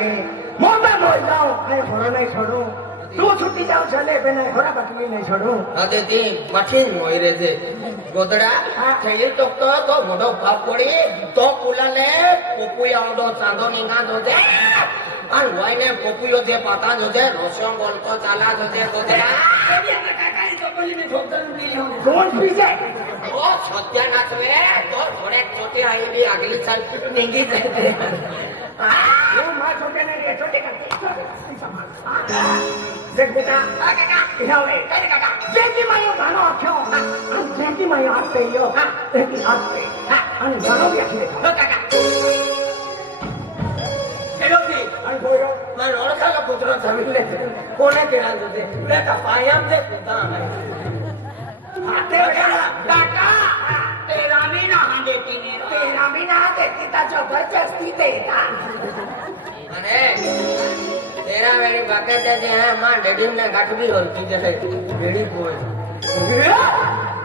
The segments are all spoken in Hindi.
લાગે મોટા ભાઈ જાઓ અને ઘોડાને છોડો તું છૂટી જાવ ચાલે બેને ઘોડા બાકી નહીં છોડો અરે તે મઠીન હોય રે છે ગોદડા હા થઈ તો તો તો મોટો ભાવ પડી તો કુલાને પોપુય આવડો ચાંદો નીંગા જોજે અને હોય ને પોપુયો જે પાતા જોજે રોશિયો બોલતો ચાલા જોજે ગોદડા चपली में ठोकता नहीं होगी कौन पीछे ओ सत्यानाश में तो थोड़े छोटे आएँगे अगली साल देंगे माँ छोटे नहीं छोटे देख बेटा हिरावे जैसी मायो भानो आख्यो जैसी मायो हाथ पे यो हाथ पे हाथ पे अन जानो भी आखिर ઓળખાલો પુત્રો જમીન લે કોને કેળા જોજે બેટા પાયામ છે કુતા હાથે બેટા કાકા તેરા વિના હાંડે પીને તેરા વિના દેતી તા જબરજસ્તી દેતા અને તેરા વેળી બાકે છે જે હે માં ડેડી ને ગાંઠ બી હોલતી જશે ડેડી કોઈ પિયા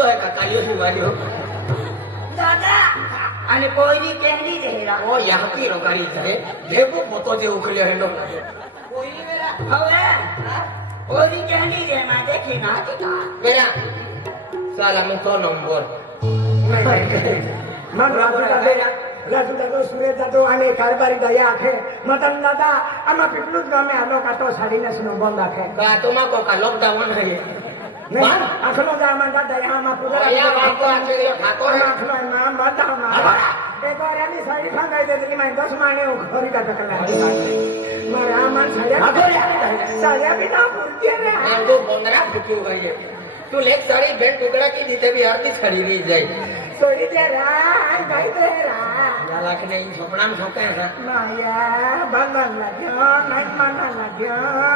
કરતો હોય કાકાડીઓની વાડીઓ દાદા! અને કોઈની કહેની જહેરા ઓ યાકી રોકારી જહે દેવો પોતો જે ઉકલ્યો હેનો કોઈની વેરા? હવે? ઓરી કહેની જે માં દેખી ના તા. વેરા સાલા મુ તો નંબર. મન રાજુ કા વેરા રાજુ દાદો સુરેશ દાદો અને કારબારી દયા આખે. મતન દાદા આમાં પીપલું જ ગમે આલો કાટો સાડીને સુનો બંધ આખે. કાટોમાં કોકા લોકડાઉન હે નહીં આખલો જામાં દાદા યામાં પુદરા અહીંયા બાપો આચર્ય ઠાકોર હે. આખલો નામ બતાવના એક વાર એની સાડી ફાંગાઈ દે કે મેં દસ માણે ખરી કાતા કલા મારે આમાં સાડિયા સાડિયા બિના પૂરતી રે આ તો બંદરા ફૂટ્યું ગઈ તું લેખ સાડી બેન ટુકડા કી દીધે બી અડધી ખરી રહી જાય સોડી દે રા ગાઈ દે રા યા લાખ ને ઈ છોકરાને છોકે છે માયા બંધન લાગ્યો નાઈટ માના લાગ્યો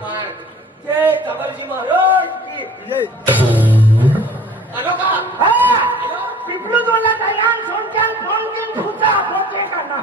मार जय कंवर जी महाराज की जय। हेलो का हाँ पिपलू तो दोला तयार सोन के फ़ोन के छूटा पोते का ना।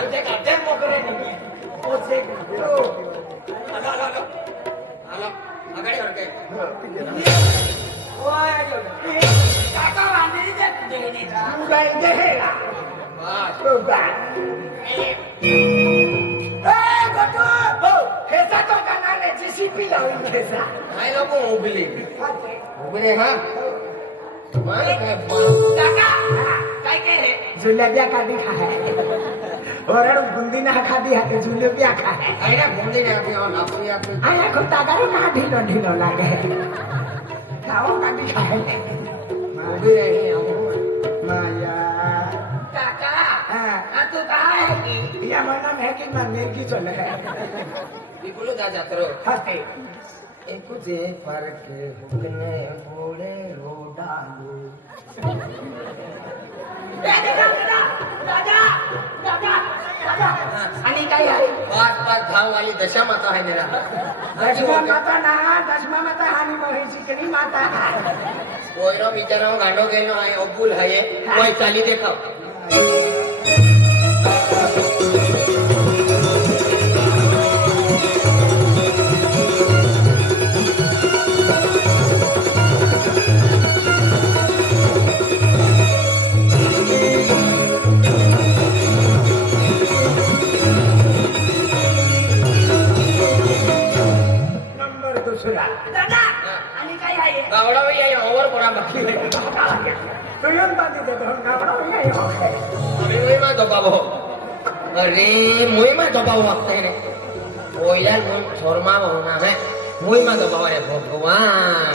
अंते का दे मोकरे नहीं पोते हेलो हेलो हेलो। हेलो अगाड़ी और के। ओए जो काका वाली दे दे दे दे वाह। तो बात त्याची शिपी लावून घ्यायचा काय नको उभले उभले हा तुम्हाला काय काका काय काय हे जुलब्या काढी खा है और बूंदी ना खा दी है जुलब्या खा है अरे बूंदी ना भी और लापो या पे अरे को तागर ना ढीलो ढीलो लागे. खाओ ना भी खा है माँ भी रहे हम माया काका हाँ तू कहाँ है? कि ये मना है कि मंदिर की चले है। इकडून जा जात्र। हसते एकूचे फरक हुकने बोडे रोडालो। आणि काय आहे? पाच वाली दशा माता आहे निरा दशमा दशमा माता हानी महेशी करी माता कोयरो बिचारा गाणो चाली देखाव। નવડાવી ઓવર કોરા બાકી તો એમ બાકી તો નવડાવી તો બાબો અરે મોઈમાં દબાવ આપતા એને. ઓઈલા મોઈ શોરમા હોના ભગવાન.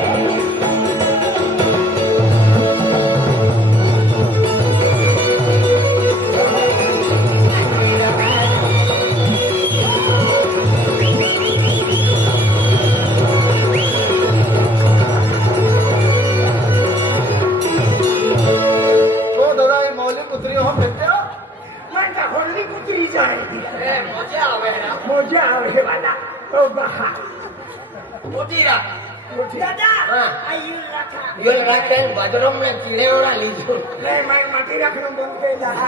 ইয়ে রাখেন বজরম না চিড়ে ওরা লিজুন নে মাই মাটি রাখলাম বলতে যাহা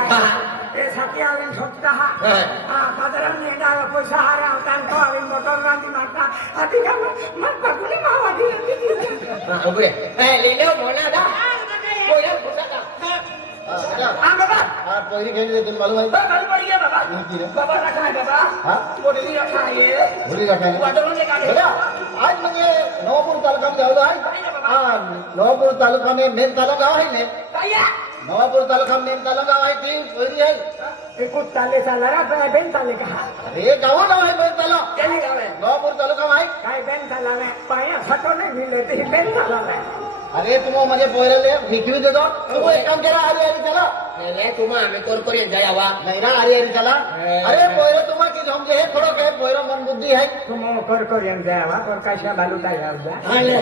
এ সাথে আবিন সপ্তাহ। হ্যাঁ। বজরম নে দা পয়সা হারা তান তো আবিন মোটর রাঁধি মারতা আতি কাম মার পাকুলি মা আদি লি ওবে এ লিলে মোনা দা কোয়া গুটা দা হ্যাঁ। বাবা। আর পয়রি খেলে দিন ভালো ভাই হ্যাঁ, বাবা। ভালো পড়ি বাবা বাবা রাখা বাবা। হ্যাঁ। পড়ি রাখা এ বলি রাখা বজরম নে কাটে आज तालुका में जाओ हाँ मेन तालुका है नवापुर तालुका में मेन तालुका है तीन कोई है? अरे गाँव नवापुर अरे तुम मज़े बोले दे दो। तुम तुम्हें हमें कॉल करिए नहीं चला। अरे तो तुम्हा की समजे हे थोडं काय पोयर मन बुद्धी आहे तू मग कर कर एम जावा पण कशा बालू काय जा હાલે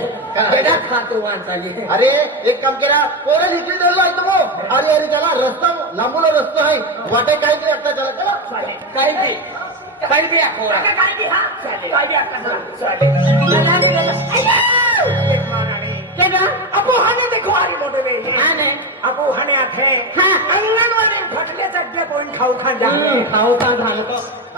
કેડા ખાતું વાંચાલી अरे एक काम करा पोयर विकवी दिलो आहे तुम अरे अरे चला रस्ता लांबून रस्ता आहे वाटे काय ते आता चला चला चालेल કઈ બી કઈ બી આ કોરા काय काय हा चालेल काय बी चालेल अपू हाने देखो आरी मोठे वेळे હાને अपू हाने आथे हा. अंगणवाडी फटले चटले पॉइंट खाऊ खा जा ખાવ તા ધાલકો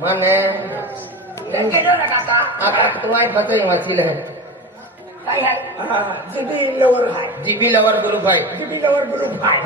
Mana? Akak ketuai batu yang masih lah. काय आहे जिबी लवर हाय जिबी लवर ग्रुप आहे जिबी लवर ग्रुप आहे